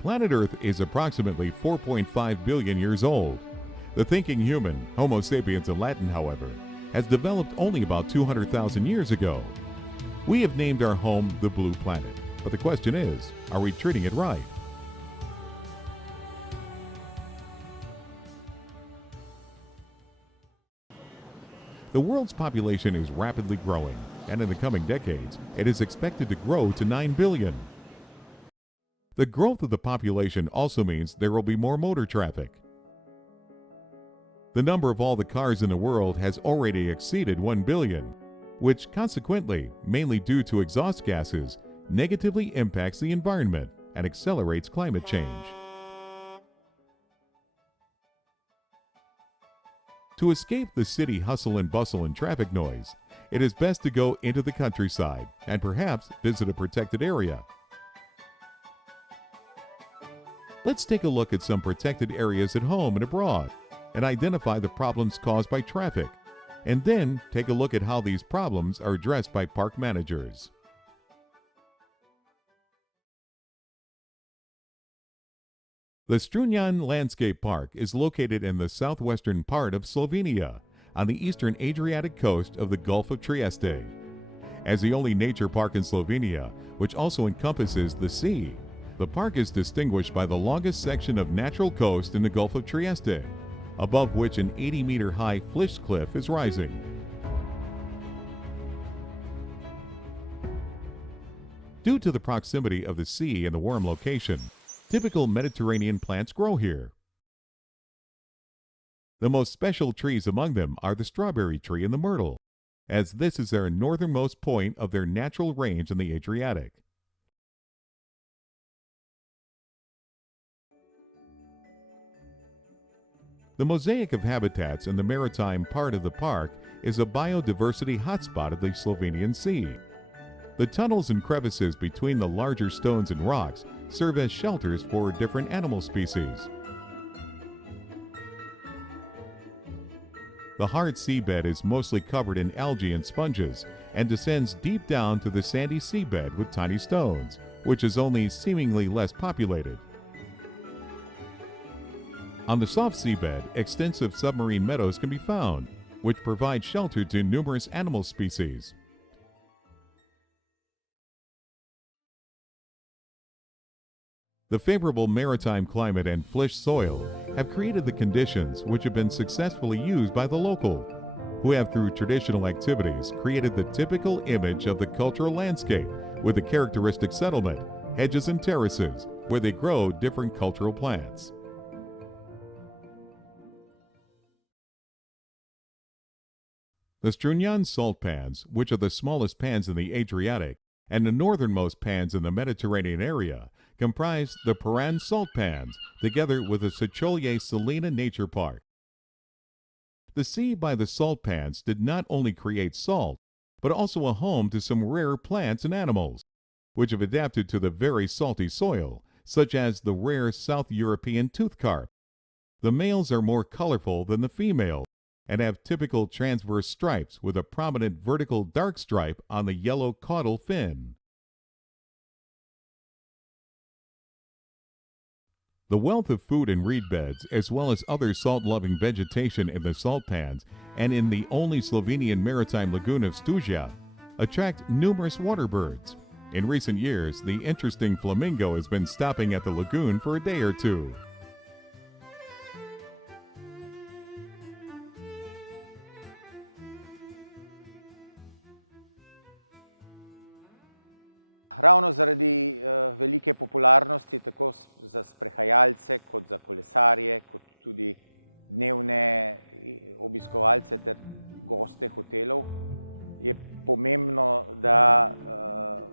Planet Earth is approximately 4.5 billion years old. The thinking human, Homo sapiens in Latin, however, has developed only about 200,000 years ago. We have named our home the Blue Planet, but the question is, are we treating it right? The world's population is rapidly growing, and in the coming decades, it is expected to grow to 9 billion. The growth of the population also means there will be more motor traffic. The number of all the cars in the world has already exceeded 1 billion, which consequently, mainly due to exhaust gases, negatively impacts the environment and accelerates climate change. To escape the city hustle and bustle and traffic noise, it is best to go into the countryside and perhaps visit a protected area. Let's take a look at some protected areas at home and abroad and identify the problems caused by traffic, and then take a look at how these problems are addressed by park managers. The Strunjan Landscape Park is located in the southwestern part of Slovenia, on the eastern Adriatic coast of the Gulf of Trieste. As the only nature park in Slovenia, which also encompasses the sea, the park is distinguished by the longest section of natural coast in the Gulf of Trieste, above which an 80-meter-high Flysch cliff is rising. Due to the proximity of the sea and the warm location, typical Mediterranean plants grow here. The most special trees among them are the strawberry tree and the myrtle, as this is their northernmost point of their natural range in the Adriatic. The mosaic of habitats in the maritime part of the park is a biodiversity hotspot of the Slovenian Sea. The tunnels and crevices between the larger stones and rocks serve as shelters for different animal species. The hard seabed is mostly covered in algae and sponges and descends deep down to the sandy seabed with tiny stones, which is only seemingly less populated. On the soft seabed, extensive submarine meadows can be found, which provide shelter to numerous animal species. The favorable maritime climate and Flysch soil have created the conditions which have been successfully used by the local, who have through traditional activities created the typical image of the cultural landscape with the characteristic settlement, hedges and terraces, where they grow different cultural plants. The Strunjan salt pans, which are the smallest pans in the Adriatic and the northernmost pans in the Mediterranean area, comprise the Piran salt pans, together with the Săciulești Salina Nature Park. The sea by the salt pans did not only create salt, but also a home to some rare plants and animals, which have adapted to the very salty soil, such as the rare South European tooth carp. The males are more colorful than the females, and have typical transverse stripes with a prominent vertical dark stripe on the yellow caudal fin. The wealth of food and reed beds, as well as other salt-loving vegetation in the salt pans and in the only Slovenian maritime lagoon of Stužia, attract numerous water birds. In recent years, the interesting flamingo has been stopping at the lagoon for a day or two. Ravno zaradi velike popularnosti tako za sprehajalce, kot za kolesarje, kot tudi dnevne obiskovalce ter goste hotelov, je pomembno, da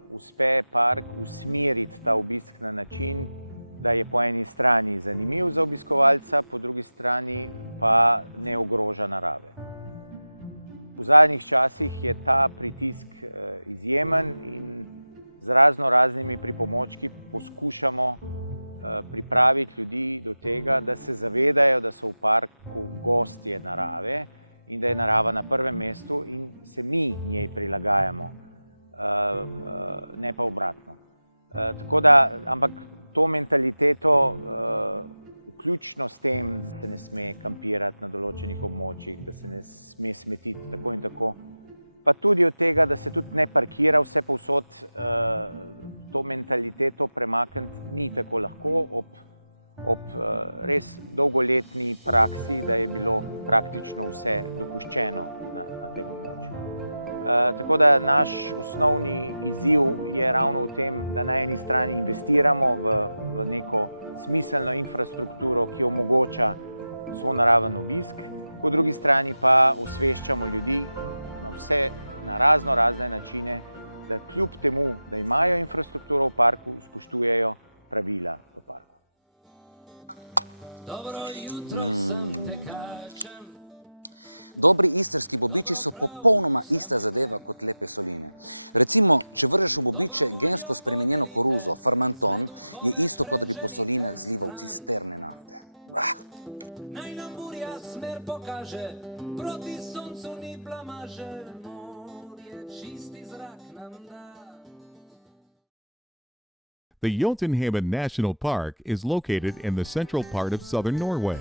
uspe park usmeriti ta obisk na način, da je po eni strani zanimiv za obiskovalca, po drugi strani pa ne ogroža narave. V zadnjih časih je ta pritisk izjemen in z raznoraznimi pripomočki poskušamo pripraviti ljudi do tega, da se zavedajo, da so v parku gostje narave in da je narava na prvem mestu in se mi njej prilagajamo, ne pa obratno. Tako da, ampak to mentaliteto, vključno s tem, da se ne sme kampirati na določenih območjih, da se ne sme smetiti tako in tako, pa tudi od tega, da se tudi ne parkira vse povsod, to mentaliteto premakniti ni tako lahko ob res dolgoletni praksi, da je bilo praktično vse dopuščeno na tem območju. Tako da naš osnovni izziv je ravno v tem, da na eni strani investiramo v neko smiselno infrastrukturo, ki omogoča sonaraven obisk, po drugi strani pa osveščamo ljudi na razne načine, da kljub temu, da imajo infrastrukturo v parku, spoštujejo pravila v parku. Dobri istrski bobiči so popolnoma ista zadeva kot lepe soline. Recimo, če vržeš v bobiče gensko spremenjeno koruzo, farmanton, je isto, kot da bi po solinah zlival cisterne nafte. The Jotunheimen National Park is located in the central part of southern Norway.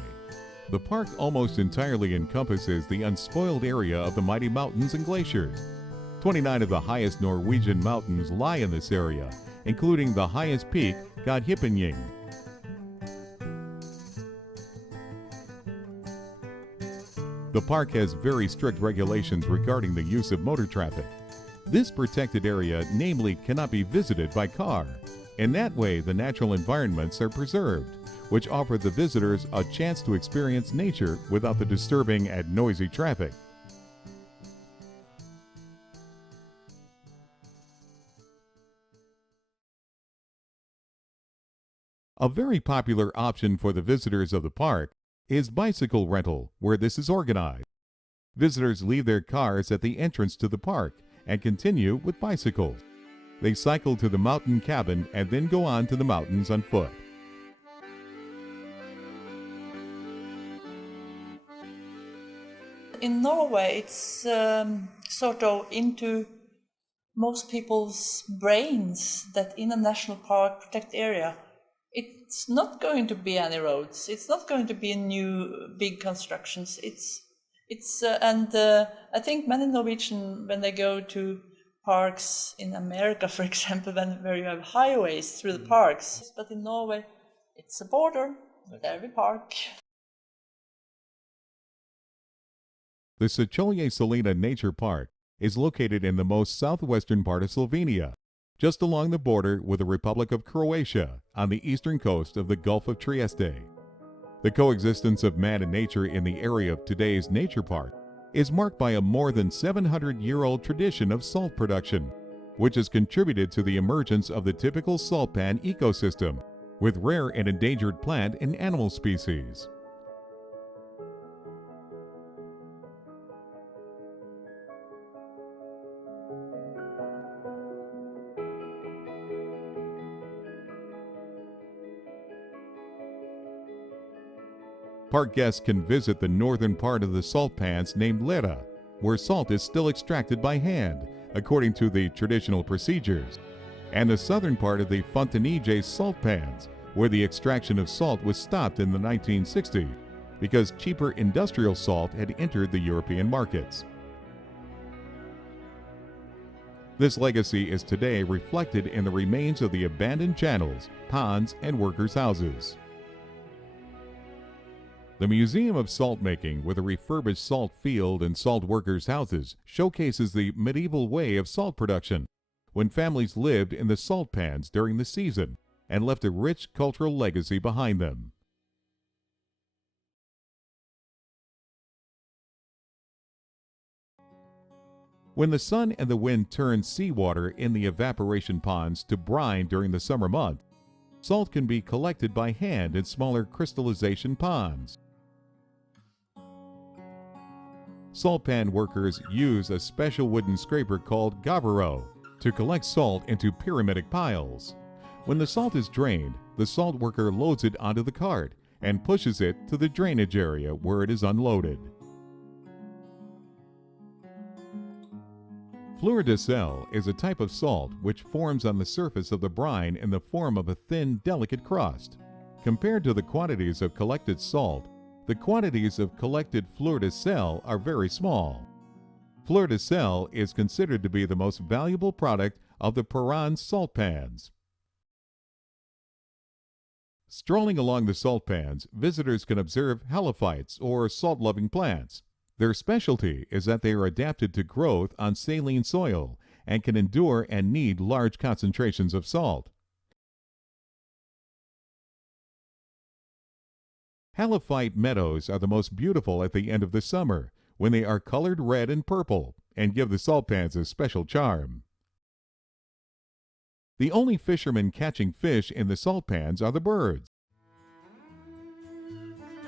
The park almost entirely encompasses the unspoiled area of the mighty mountains and glaciers. 29 of the highest Norwegian mountains lie in this area, including the highest peak, Godhippenying. The park has very strict regulations regarding the use of motor traffic. This protected area, namely, cannot be visited by car. In that way, the natural environments are preserved, which offer the visitors a chance to experience nature without the disturbing and noisy traffic. A very popular option for the visitors of the park is bicycle rental, where this is organized. Visitors leave their cars at the entrance to the park and continue with bicycles. They cycle to the mountain cabin and then go on to the mountains on foot. In Norway, it's sort of into most people's brains that in a national park protected area, it's not going to be any roads. It's not going to be new big constructions. I think many Norwegians, when they go to parks in America, for example, where you have highways through the parks, but in Norway, it's a border with every park. The Sečovje Solina Nature Park is located in the most southwestern part of Slovenia, just along the border with the Republic of Croatia on the eastern coast of the Gulf of Trieste. The coexistence of man and nature in the area of today's nature park is marked by a more than 700-year-old tradition of salt production, which has contributed to the emergence of the typical salt pan ecosystem, with rare and endangered plant and animal species. Park guests can visit the northern part of the salt pans named Lera, where salt is still extracted by hand, according to the traditional procedures, and the southern part of the Fontenije salt pans, where the extraction of salt was stopped in the 1960s because cheaper industrial salt had entered the European markets. This legacy is today reflected in the remains of the abandoned channels, ponds, and workers' houses. The Museum of Salt Making, with a refurbished salt field and salt workers' houses, showcases the medieval way of salt production, when families lived in the salt pans during the season and left a rich cultural legacy behind them. When the sun and the wind turn seawater in the evaporation ponds to brine during the summer months, salt can be collected by hand in smaller crystallization ponds. Salt pan workers use a special wooden scraper called gavero to collect salt into pyramidic piles. When the salt is drained, the salt worker loads it onto the cart and pushes it to the drainage area where it is unloaded. Fleur de sel is a type of salt which forms on the surface of the brine in the form of a thin, delicate crust. Compared to the quantities of collected salt, the quantities of collected fleur de sel are very small. Fleur de sel is considered to be the most valuable product of the Paran salt pans. Strolling along the salt pans, visitors can observe halophytes or salt-loving plants. Their specialty is that they are adapted to growth on saline soil and can endure and need large concentrations of salt. Halophyte meadows are the most beautiful at the end of the summer, when they are colored red and purple, and give the salt pans a special charm. The only fishermen catching fish in the salt pans are the birds.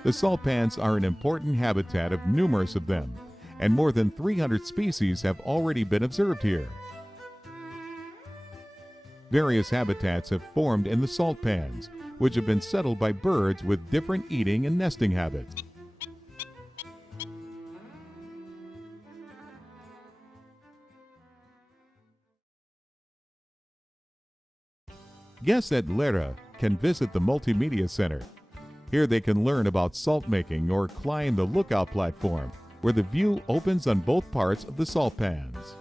The salt pans are an important habitat of numerous of them, and more than 300 species have already been observed here. Various habitats have formed in the salt pans, which have been settled by birds with different eating and nesting habits. Guests at Lera can visit the Multimedia Center. Here they can learn about salt making or climb the lookout platform, where the view opens on both parts of the salt pans.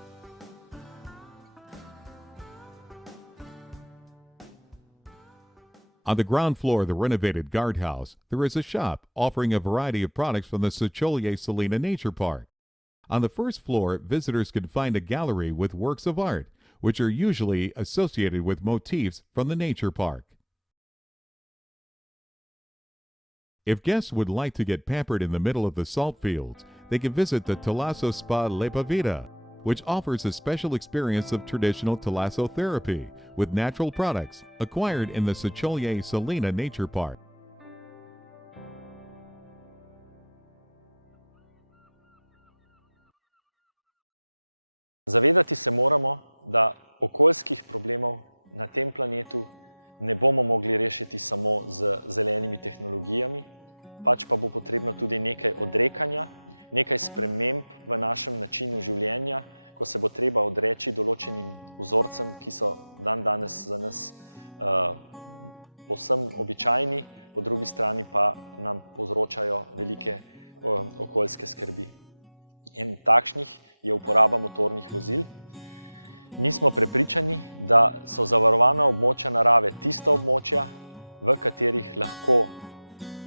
On the ground floor of the renovated guardhouse, there is a shop offering a variety of products from the Socholier Salina Nature Park. On the first floor, visitors can find a gallery with works of art, which are usually associated with motifs from the nature park. If guests would like to get pampered in the middle of the salt fields, they can visit the Talasso Spa Lepavida, which offers a special experience of traditional thalassotherapy with natural products acquired in the Socholier Salina Nature Park. Zavedati se moramo, da okoljskih problemov na tem planetu ne bomo mogli rešiti samo z zelenimi tehnologijami, pač pa bo potrebno tudi nekaj odrekanja, nekaj sprememb v našem načinu življenja, ko se bo treba odreči določenim vzorcem, ki so dandanes za nas povsem običajni, po drugi strani pa nam povzročajo velike okoljske skrbi. En takšnih je uporaba motornih vozil. Mi smo prepričani, da so zavarovana območja narave tista območja, v katerih lahko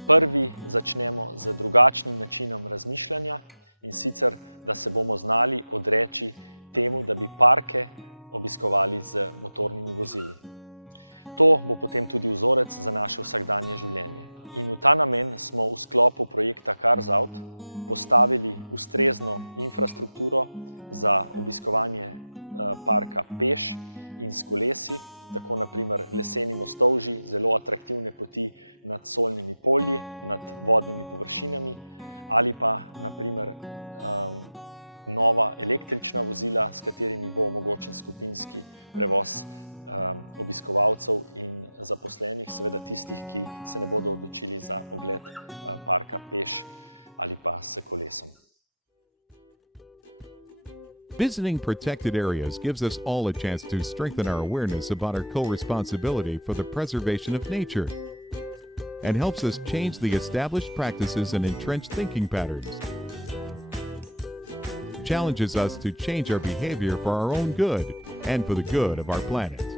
prvi začnemo z drugačnim načinom razmišljanja, in sicer, da se bomo znali odreči temu, da bi parke obiskovali z motornimi vozili. To bo potem tudi vzorec za naše vsakdanje življenje. In v ta namen smo v sklopu projekta Cars Out postavili ustrezno infrastrukturo za obiskovanje parka peš in s kolesi, tako naprimer leseni mostovži, zelo atraktivne poti nad solnimi polji, nad vodnimi površinami, ali pa naprimer nova električna vozila, s katerimi bo omogočen skupinski prevoz obiskovalcev in zaposlenih, seveda tistih, ki se ne bodo odločili za ogled parka peš ali pa s kolesom. Visiting protected areas gives us all a chance to strengthen our awareness about our co-responsibility for the preservation of nature and helps us change the established practices and entrenched thinking patterns. Challenges us to change our behavior for our own good and for the good of our planet.